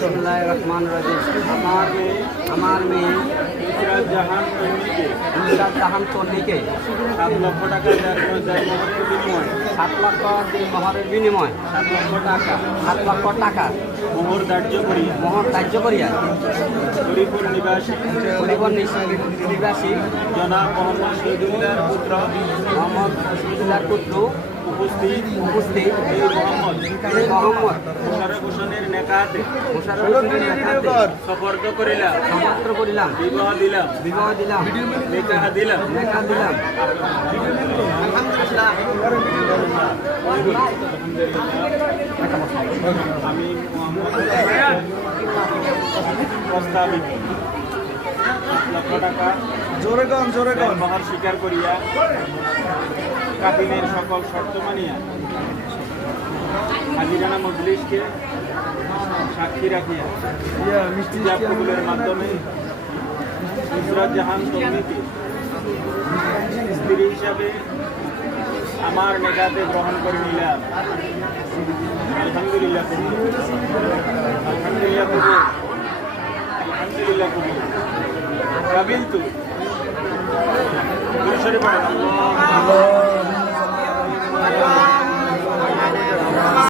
বিসমিল্লাহির রহমানির রহিম। আমার মেয়ে নুসরাত জাহান তন্নিকে নুসরাত জাহান তন্নিকে 7 লক্ষ টাকা মোহরের বিনিময়ে 7 লক্ষ মোহরের বিনিময় 7 লক্ষ টাকা 7 লক্ষ টাকা মোহর ধার্য করিয়া মোহর ধার্য করিয়া হরিপুর নিবাসী হরিপুর নিবাসী জনাব মোহাম্মদ শহীদুল্লাহর পুত্র মোহাম্মদ শহীদুল্লাহর পুত্র উপস্থিত এই মোহাম্মদ মোশাররফ হোসেনের নেকাতে মোশাররফ হোসেনের নেতৃত্বে সফর্দ করিলাম সমর্থ করিলাম, বিবাহ দিলাম নিকাহ দিলাম। আমি মোহাম্মদ প্রস্তাবিত 7 লক্ষ টাকা জোরে কন মহার স্বীকার করিয়া কাবিনের সকল শর্ত মানিয়া হাজিরানা মজলিসকে সাক্ষী রাখিয়া ইজাব কবুলের মাধ্যমে নুসরাত জাহান তন্নিকে স্ত্রী হিসাবে আমার নেকাতে গ্রহণ করে নিলাম। আলহামদুলিল্লাহ কবুল, আলহামদুলিল্লাহ কবুল, আলহামদুলিল্লাহ কবুল। কাবিল তু শরীফ